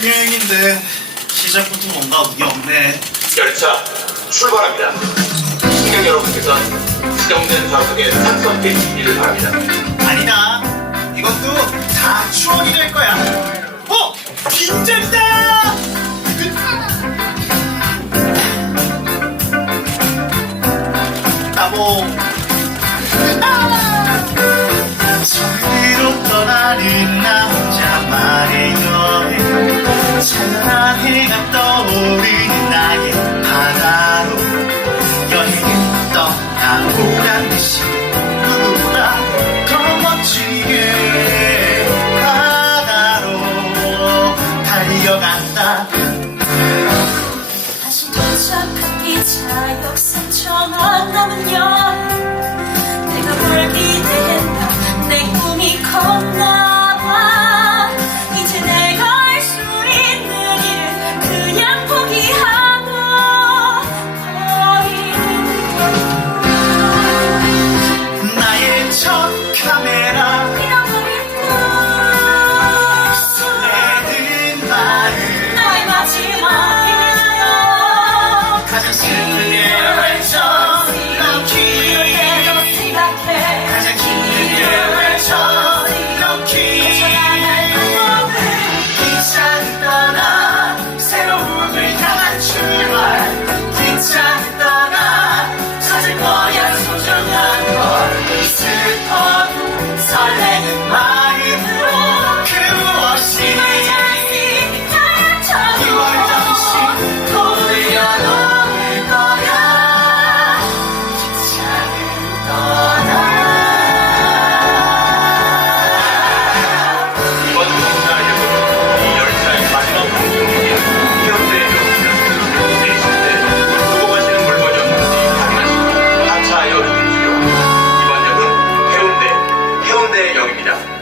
여행인데 시작부터 뭔가 운이 없네. 열차 출발합니다. 승객 여러분께서 수정된 좌석에 탑승해 주시기를 바랍니다. 아니다. 이것도 다 추억이 될 거야. 어? 빈장이다! 따봉. 저리로 떠나는 남자 말의 여행 찬란한 해가 떠오르는 나의 바다로 여행은 떠나보란 듯이 누구보다 더 멋지게 바다로 달려간다. 다시 도착한 기차 역사처럼 남은 여 enough.